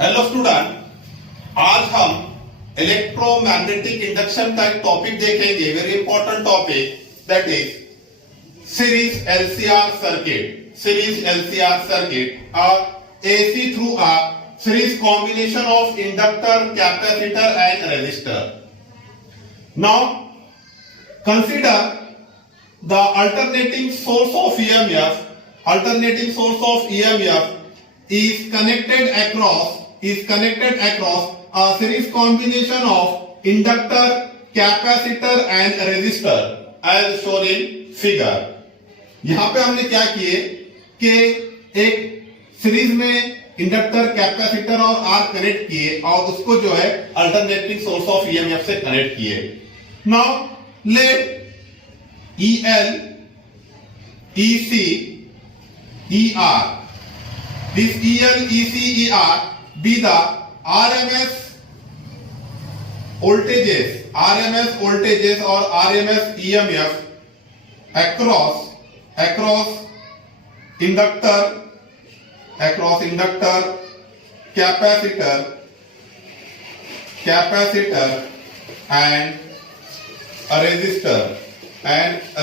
Hello student, आज हम electromagnetic induction का एक टॉपिक देखेंगे, very important topic, that is series LCR circuit. Series LCR circuit AC through a series combination of inductor, capacitor and resistor. Now consider the alternating source of EMF. Alternating source of EMF is connected across a series combination of inductor, capacitor and resistor as shown in figure. यहां पे हमने क्या किए कि एक series में inductor, capacitor और are connect किए और उसको जो है अल्टरनेटिंग सोर्स ऑफ ईएमएफ से कनेक्ट किए। Now let EL, EC, ER, this EL, EC, ER be the RMS voltages or RMS EMF across inductor, capacitor and a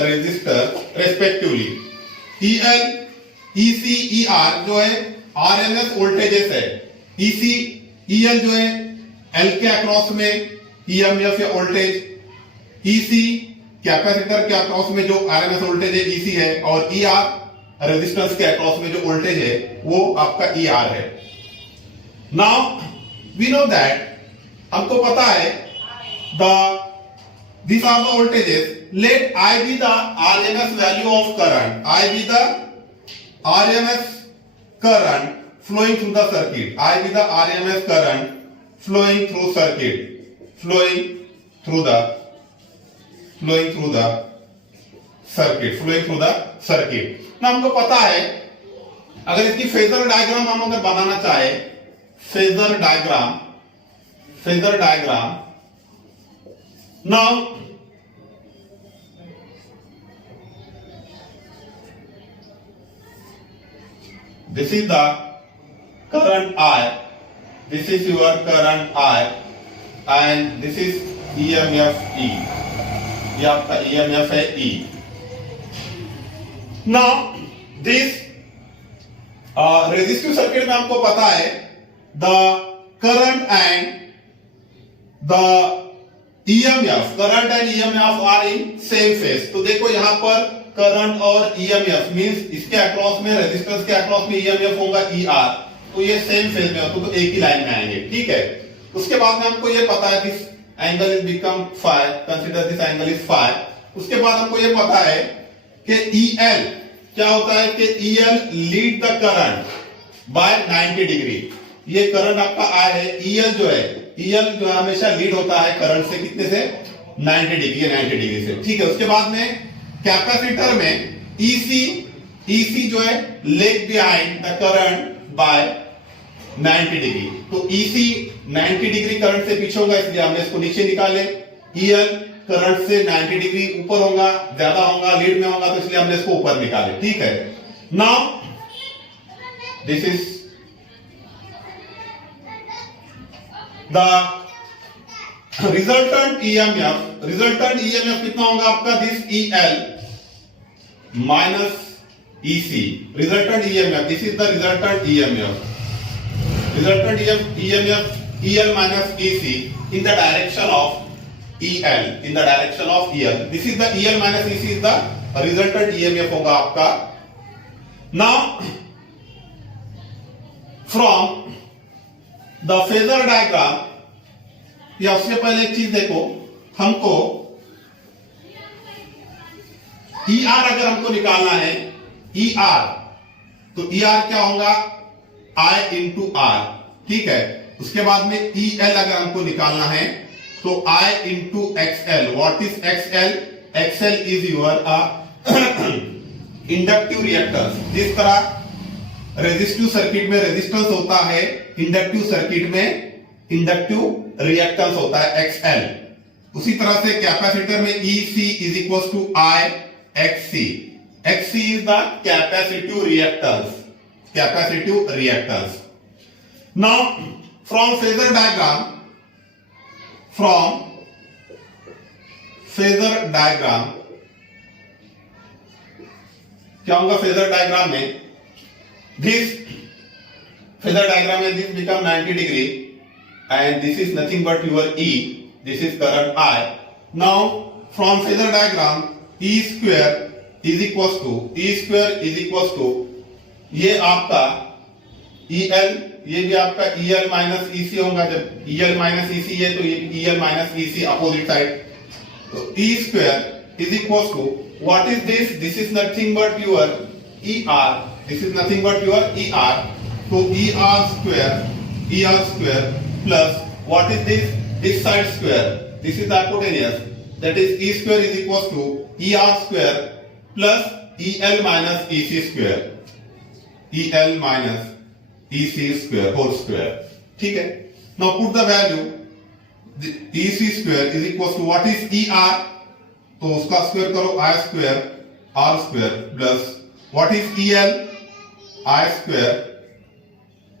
resistor respectively. EL, EC, ER जो है RMS voltages है। EL जो है L के across में EMF या voltage, EC capacitor के across में जो RMS वोल्टेज है EC है, और ER रेजिस्टेंस के अक्रॉस में जो वोल्टेज है वो आपका ER है। नाउ वी नो दैट, हमको पता है these are the voltages. Let I be the RMS value of current. I be the RMS current flowing through the circuit. I be the RMS current flowing through circuit. Flowing through the circuit. ना हमको पता है, अगर इसकी phasor diagram हम अगर बनाना चाहे, phasor diagram now this is the current I, this is your current I, and this is EMF E. ये आपका EMF है E. Now this resistive circuit में हमको पता है the current and EMF are in same phase. तो देखो यहाँ पर करंट और EMF मींस इसके अक्रॉस में, रेजिस्टेंस के अक्रॉस में EMF होगा ER, तो ये सेम फेज में होगा, तो एक ही लाइन में आएंगे। ठीक है, उसके बाद में हमको ये पता है this angle is become phi, consider this angle is phi. उसके बाद हमको ये पता है कि EL क्या होता है कि EL lead the current by 90 degree. ये करंट आपका I है, EL जो है हमेशा लीड होता है करंट से, कितने से 90 डिग्री से। ठीक है, उसके बाद में कैपेसिटर में EC जो है leg behind the current by 90 degree. तो EC 90 डिग्री करंट से पीछे होगा, इसलिए हमने इसको नीचे निकाले। EL करंट से 90 डिग्री ऊपर होगा, ज्यादा होगा, लीड में होगा, तो इसलिए हमने इसको ऊपर निकाले। ठीक है, now this is the resultant EMF कितना होगा आपका, this EL minus EC, resultant EMF, this is the resultant EMF EL minus EC in the direction of EL, this is the EL minus EC is the resultant EMF होगा आपका। Now from the phasor diagram, या उससे पहले एक चीज देखो, हमको ER अगर हमको निकालना है, ER तो ER क्या होगा, I into R। ठीक है, उसके बाद में EL अगर हमको निकालना है तो I into XL। What is XL? XL is your inductive reactance. जिस तरह रेजिस्टिव सर्किट में रेजिस्टेंस होता है, इंडक्टिव सर्किट में इंडक्टिव रिएक्टेंस होता है XL, उसी तरह से कैपेसिटर में EC is equals to I XC। XC is the capacitive reactance। Now from phasor diagram क्या होगा फेजर डायग्राम में? This become 90 degree and this is nothing but your E, this is current I. Now from phasor diagram E square is equals to ये आपका EL, ये भी आपका EL minus EC होगा। जब EL माइनस EC है तो ये EL minus EC opposite side. तो E square is equals to what is this? This is nothing but your ER. तो ER square plus what is this? This side square. This is hypotenuse. That is E square is equals to ER square plus EL minus EC square. EL minus EC square whole square. ठीक है? Now put the value. The EC square is equals to what is ER? तो उसका square करो I square R square plus what is EL? I square,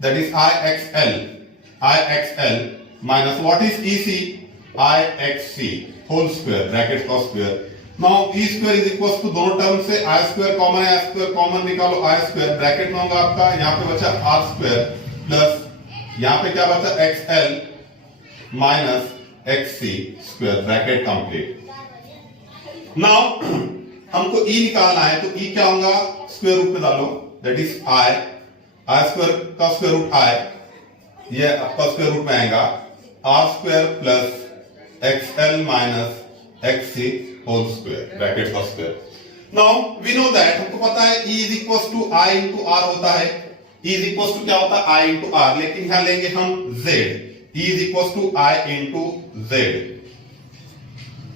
that is IXL minus what is EC? IXC whole square bracket का square. Now E square is equals to दोनों term से I square common है, I square common निकालो, I square bracket में होगा आपका, यहाँ पे बचा R square प्लस यहाँ पे क्या बचा XL minus XC square bracket complete. Now हमको E निकालना है तो E क्या होगा? स्क्वायर रूट में डालो, दैट इज I स्क्वायर का स्क्वायर रूट I, ये आपका स्क्वायर रूट में आएगा R square plus XL minus XC whole square bracket का square. Now we know that, हमको पता है E is equals to I into R होता है. E इज इक्वल्स टू क्या होता है? I into R. लेकिन यहां लेंगे हम Z. E is equals to I into Z.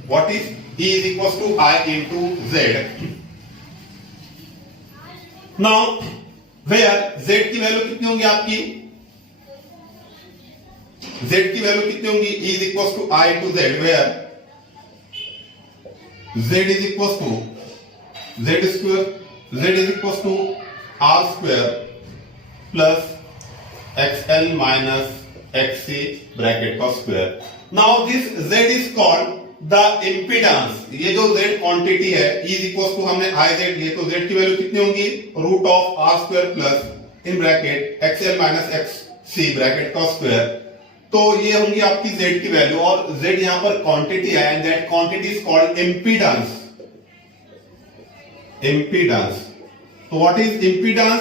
What is E is equals to I into Z. Now where Z की वैल्यू कितनी होगी आपकी? Z की वैल्यू कितनी होगी? E is equals to I into Z, where Z is equals to Z square, Z is equals to R square plus XL minus XC bracket का square. Now this Z is called the impedance. ये जो Z quantity है E is equals to हमने IZ लिए, तो Z की value कितनी होगी? Root of R square plus in bracket XL minus XC bracket का स्क्वायर. तो ये होंगी आपकी Z की वैल्यू, और Z यहां पर क्वांटिटी है and that quantity is called impedance. तो what is impedance?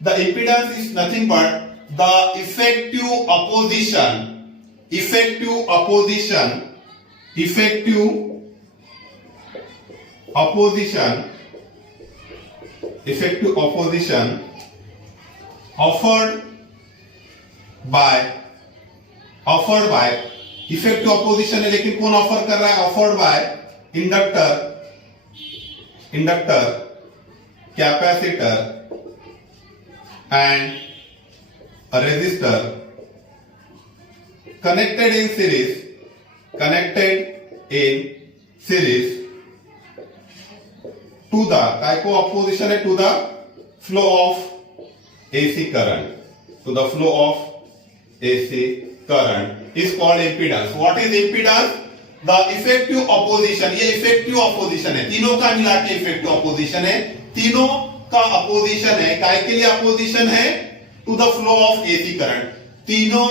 The impedance is nothing but the effective opposition offered by effective opposition है, लेकिन कौन ऑफर कर रहा है? Offered by inductor capacitor and resistor connected in series to the काय को opposition है? To the flow of AC current. To the flow of AC current is called impedance. What is impedance? The effective opposition. ये effective opposition है, तीनों का मिला के effective opposition है. तीनों का opposition है, काय के लिए opposition है? To the flow of AC current. तीनों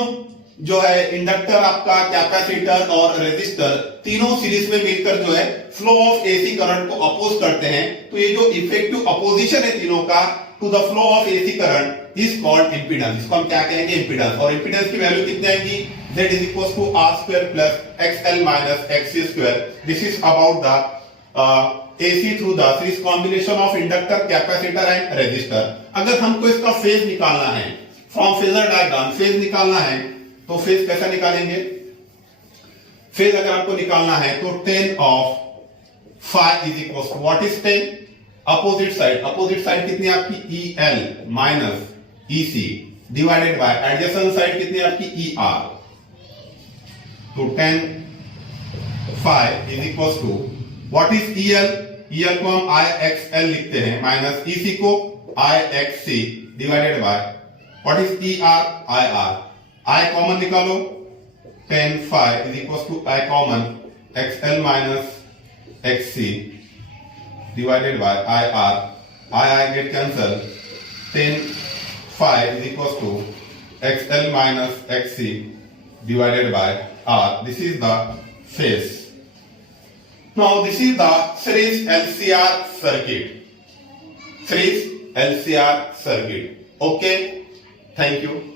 जो है इंडक्टर आपका, कैपेसिटर और रेजिस्टर, तीनों सीरीज में मिलकर जो है फ्लो ऑफ AC करंट को अपोज करते हैं. तो ये जो इफेक्टिव अपोजिशन है तीनों का to the flow of AC current is called impedance. इसको हम क्या कहेंगे? इंपीडेंस. और इंपीडेंस की वैल्यू कितनी आएगी? Z is equals to R square plus XL minus XC square. This is about the AC through the series combination of inductor, capacitor and resistor. अगर हमको इसका फेज निकालना है, फ्रॉम फेजर डायग्राम फेज निकालना है, तो फेज कैसा निकालेंगे? फेज अगर आपको निकालना है तो tan of phi is equals to what is tan? Opposite side कितनी आपकी? EL minus EC divided by adjacent side कितनी आपकी? ER. तो tan phi is equals to what is EL? EL को हम IXL लिखते हैं माइनस EC को IXC divided by What is ER? IR. I common निकालो, tan phi is equals to I common XL minus XC divided by IR. I get cancelled. Tan phi is equals to XL minus XC divided by R. This is the phase. Now this is the series LCR circuit. Series LCR circuit. Okay. Thank you.